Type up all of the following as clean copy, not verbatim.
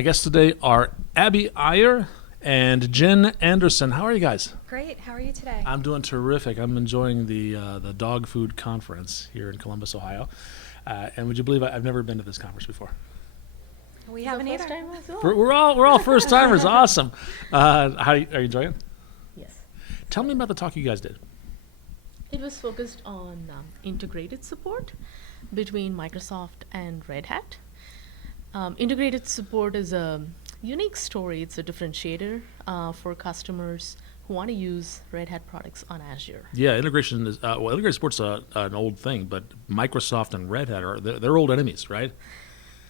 My guests today are Abby Iyer and Jen Anderson. How are you guys? Great. How are you today? I'm doing terrific. I'm enjoying the dog food conference here in Columbus, Ohio. And would you believe I've never been to this conference before? We haven't either. We're all first timers. Awesome. Are you enjoying it? Yes. Tell me about the talk you guys did. It was focused on integrated support between Microsoft and Red Hat. Integrated support is a unique story. It's a differentiator for customers who want to use Red Hat products on Azure. Yeah, integration is integrated support's an old thing, but Microsoft and Red Hat they're old enemies, right?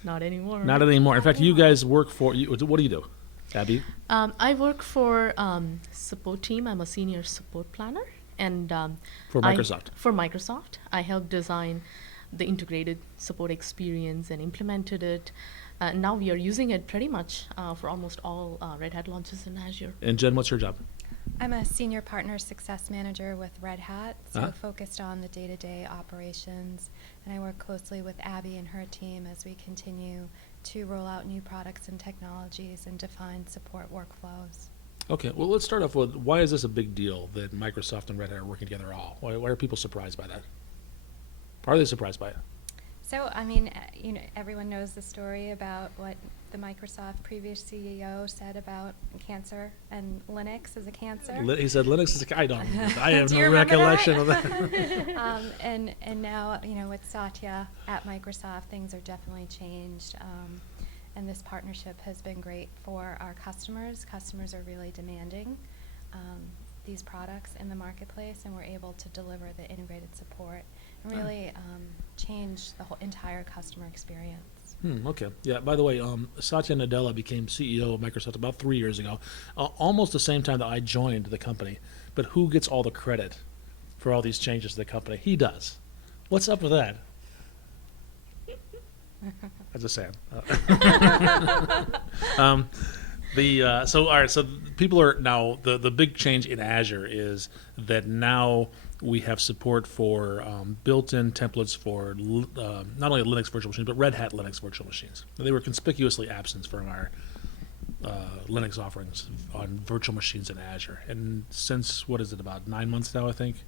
Not anymore. Not anymore. In fact, you guys work for. What do you do, Abby? I work for support team. I'm a senior support planner, and For Microsoft. For Microsoft, I helped design the integrated support experience and implemented it. Now we are using it pretty much for almost all Red Hat launches in Azure. And Jen, what's your job? I'm a senior partner success manager with Red Hat, so Uh-huh. focused on the day-to-day operations. And I work closely with Abby and her team as we continue to roll out new products and technologies and define support workflows. Okay, well, let's start off with why is this a big deal that Microsoft and Red Hat are working together at all? Why are people surprised by that? Are they surprised by it? So, everyone knows the story about what the Microsoft previous CEO said about cancer and Linux as a cancer. He said Linux is I don't remember. I have Do no you remember recollection of that? that. And now, with Satya at Microsoft, things are definitely changed. And this partnership has been great for our customers. Customers are really demanding these products in the marketplace, and we're able to deliver the integrated support and really change the whole entire customer experience. Okay. Yeah, by the way, Satya Nadella became CEO of Microsoft about 3 years ago, almost the same time that I joined the company. But who gets all the credit for all these changes to the company? He does. What's up with that? I'm just saying. So all right. So people are now the big change in Azure is that now we have support for built-in templates for not only Linux virtual machines but Red Hat Linux virtual machines. They were conspicuously absent from our Linux offerings on virtual machines in Azure. And since what is it about 9 months now? I think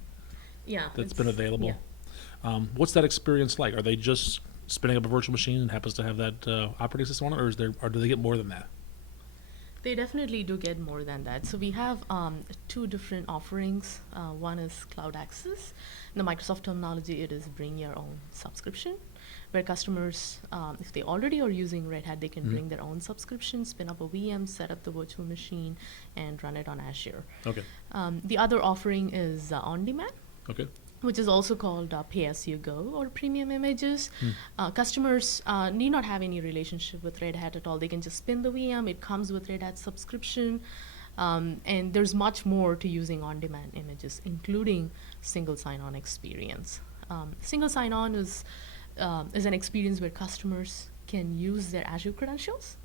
Yeah. that's been available. Yeah. What's that experience like? Are they just spinning up a virtual machine and happens to have that operating system on it, or do they get more than that? They definitely do get more than that. So we have two different offerings. One is Cloud Access. In the Microsoft terminology, it is bring your own subscription, where customers, if they already are using Red Hat, they can bring their own subscription, spin up a VM, set up the virtual machine, and run it on Azure. Okay. The other offering is On Demand, Okay. which is also called pay-as-you-go or premium images. Customers need not have any relationship with Red Hat at all. They can just spin the VM. It comes with Red Hat subscription. And there's much more to using on-demand images, including single sign-on experience. Single sign-on is an experience where customers can use their Azure credentials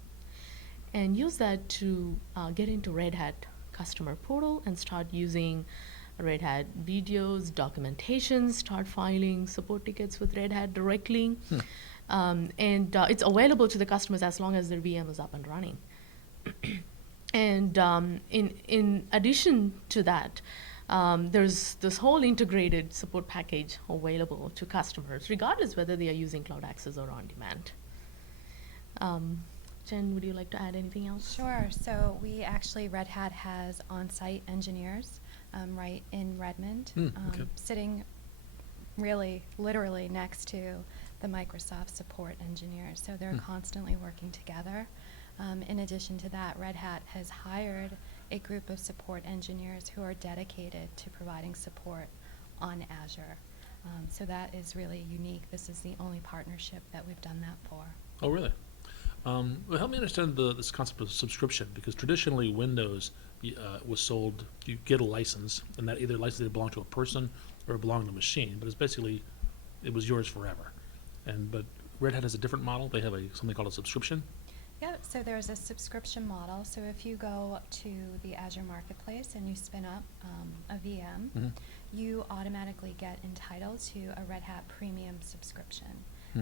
and use that to get into Red Hat customer portal and start using Red Hat videos, documentation, start filing support tickets with Red Hat directly. And it's available to the customers as long as their VM is up and running. And in addition to that, there's this whole integrated support package available to customers, regardless whether they are using Cloud Access or On Demand. Jen, would you like to add anything else? Sure. So Red Hat has on-site engineers right in Redmond, Okay. sitting really literally next to the Microsoft support engineers. So they're constantly working together. In addition to that, Red Hat has hired a group of support engineers who are dedicated to providing support on Azure. So that is really unique. This is the only partnership that we've done that for. Oh, really? Well, help me understand this concept of subscription, because traditionally Windows was sold, you get a license, and that either license either belonged to a person or it belonged to a machine, but it's basically, it was yours forever. But Red Hat has a different model. They have something called a subscription. Yeah, so there's a subscription model. So if you go to the Azure Marketplace and you spin up a VM, you automatically get entitled to a Red Hat Premium subscription,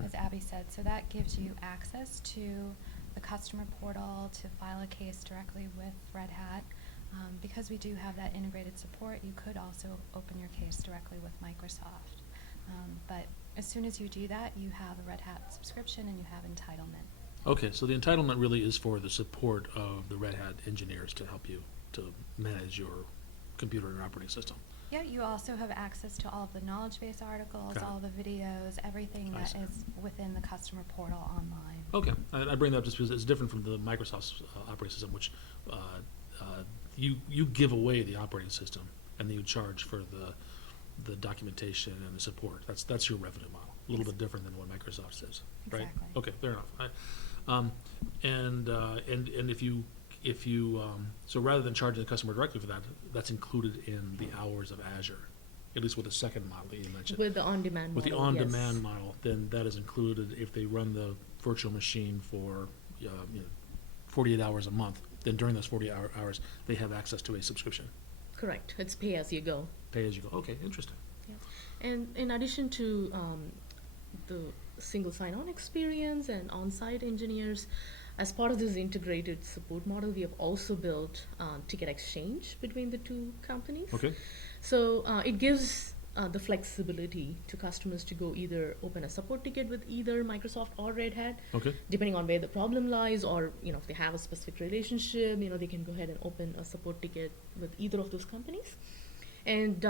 as Abby said. So that gives you access to the customer portal to file a case directly with Red Hat. Because we do have that integrated support, you could also open your case directly with Microsoft. But as soon as you do that, you have a Red Hat subscription and you have entitlement. Okay, so the entitlement really is for the support of the Red Hat engineers to help you to manage your computer and operating system. Yeah, you also have access to all of the knowledge base articles, Got it. all the videos, everything I that see. is within the customer portal online. Okay, I bring that up just because it's different from the Microsoft operating system, which you give away the operating system and then you charge for the documentation and the support. That's your revenue model. A little bit different than what Microsoft says, right? Exactly. Okay, fair enough. And if you so rather than charging the customer directly for that, that's included in the hours of Azure, at least with the second model that you mentioned. With the on-demand With the model, on-demand yes. model, then that is included if they run the virtual machine for 48 hours a month. Then during those 48 hours, they have access to a subscription, Correct. It's pay as you go. pay as you go. Okay, interesting. And in addition to the single sign-on experience and on-site engineers, as part of this integrated support model, we have also built ticket exchange between the two companies. Okay, So it gives the flexibility to customers to go either open a support ticket with either Microsoft or Red Hat, okay, depending on where the problem lies, or if they have a specific relationship, they can go ahead and open a support ticket with either of those companies. And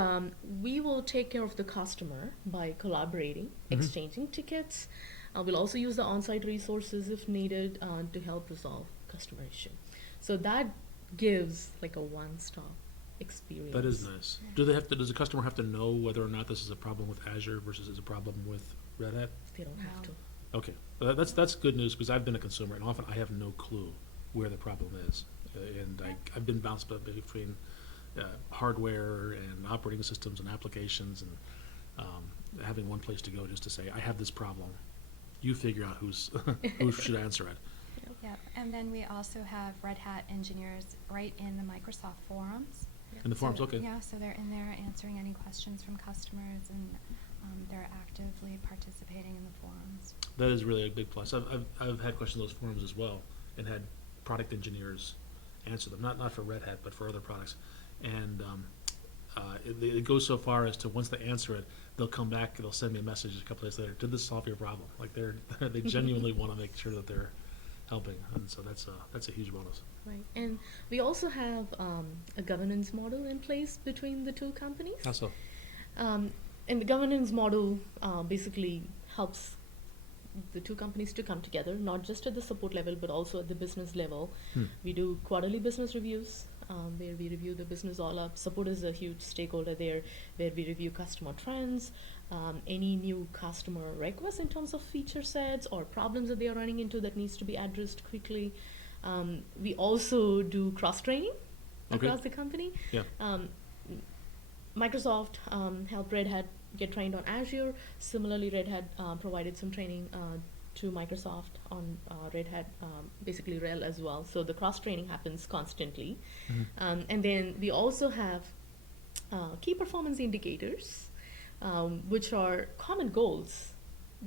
we will take care of the customer by collaborating, exchanging tickets. We'll also use the on-site resources if needed to help resolve customer issue. So that gives like a one-stop experience. that is nice. Does the customer have to know whether or not this is a problem with Azure versus is a problem with Red Hat? They don't have No. to. Okay, well, that's good news because I've been a consumer and often I have no clue where the problem is, and I've been bounced between hardware and operating systems and applications, and having one place to go just to say I have this problem. You figure out who should answer it. Yep, and then we also have Red Hat engineers right in the Microsoft forums. In the forums, okay. Yeah, so they're in there answering any questions from customers, and they're actively participating in the forums. That is really a big plus. I've had questions in those forums as well, and had product engineers answer them. Not for Red Hat, but for other products. And it goes so far as to once they answer it, they'll come back. They'll send me a message a couple days later. Did this solve your problem? Like they genuinely want to make sure that they're helping, and so that's a huge bonus. Right, and we also have a governance model in place between the two companies. How so? And the governance model basically helps the two companies to come together, not just at the support level, but also at the business level. We do quarterly business reviews where we review the business all up. Support is a huge stakeholder there, where we review customer trends, any new customer requests in terms of feature sets or problems that they are running into that needs to be addressed quickly. We also do cross-training Okay. across the company. Yeah. Microsoft helped Red Hat get trained on Azure. Similarly, Red Hat provided some training to Microsoft on Red Hat, basically RHEL as well. So the cross-training happens constantly. And then we also have key performance indicators, which are common goals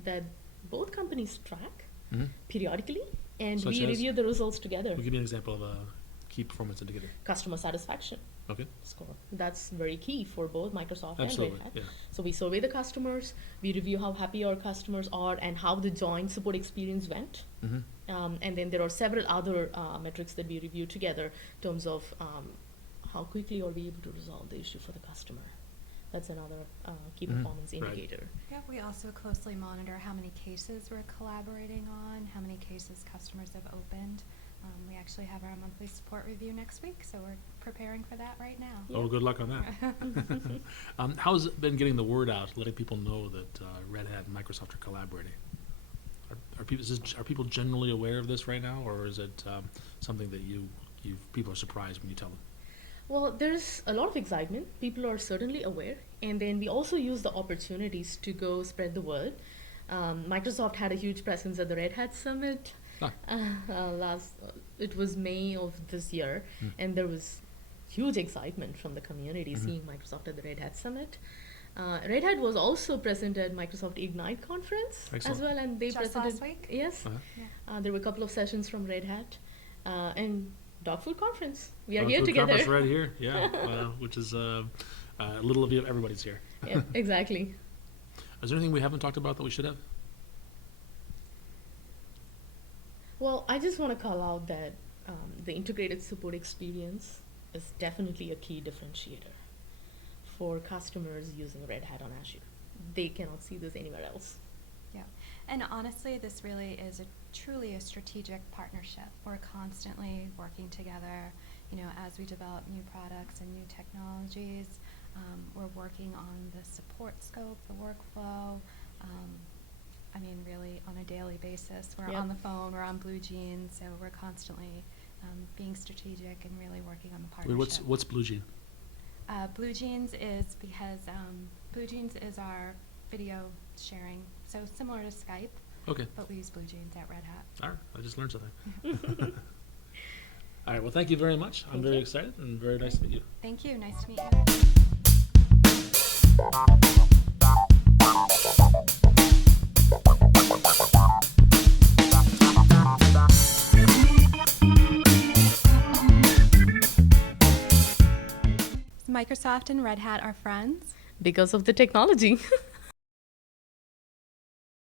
that both companies track periodically, and Such we as? review the results together. Well, give me an example of a key performance indicator. Customer satisfaction Okay. score. That's very key for both Microsoft Absolutely. and Red Hat. Yeah. So we survey the customers, we review how happy our customers are and how the joint support experience went. And then there are several other metrics that we review together in terms of how quickly are we able to resolve the issue for the customer. That's another key performance Right. indicator. Yeah, we also closely monitor how many cases we're collaborating on, how many cases customers have opened. We actually have our monthly support review next week, so we're preparing for that right now. Oh, good luck on that. How's it been getting the word out, letting people know that Red Hat and Microsoft are collaborating? Are people generally aware of this right now, or is it something that people are surprised when you tell them? Well, there's a lot of excitement. People are certainly aware. And then we also use the opportunities to go spread the word. Microsoft had a huge presence at the Red Hat Summit. It was May of this year, and there was huge excitement from the community seeing Microsoft at the Red Hat Summit. Red Hat was also present at Microsoft Ignite conference as Excellent. well, and they Just presented. last week? Yes, Uh-huh. Yeah. there were a couple of sessions from Red Hat, and Dog Food Conference. We are Dog here Food together. Conference right here, yeah, which is a little of you, everybody's here. Yeah, exactly. Is there anything we haven't talked about that we should have? Well, I just want to call out that the integrated support experience is definitely a key differentiator for customers using Red Hat on Azure. They cannot see this anywhere else. Yeah, and honestly, this really is truly a strategic partnership. We're constantly working together, as we develop new products and new technologies. We're working on the support scope, the workflow. Really on a daily basis. We're Yep. on the phone, we're on Blue Jeans, so we're constantly being strategic and really working on the Wait, partnership. what's Blue Jean? Blue Jeans is because Blue Jeans is our video sharing, so similar to Skype, Okay, but we use Blue Jeans at Red Hat. all right, I just learned something. All right, well, thank you very much. I'm Thank very you. excited and very nice to meet you. Thank you. Nice to meet you. Microsoft and Red Hat are friends. Because of the technology.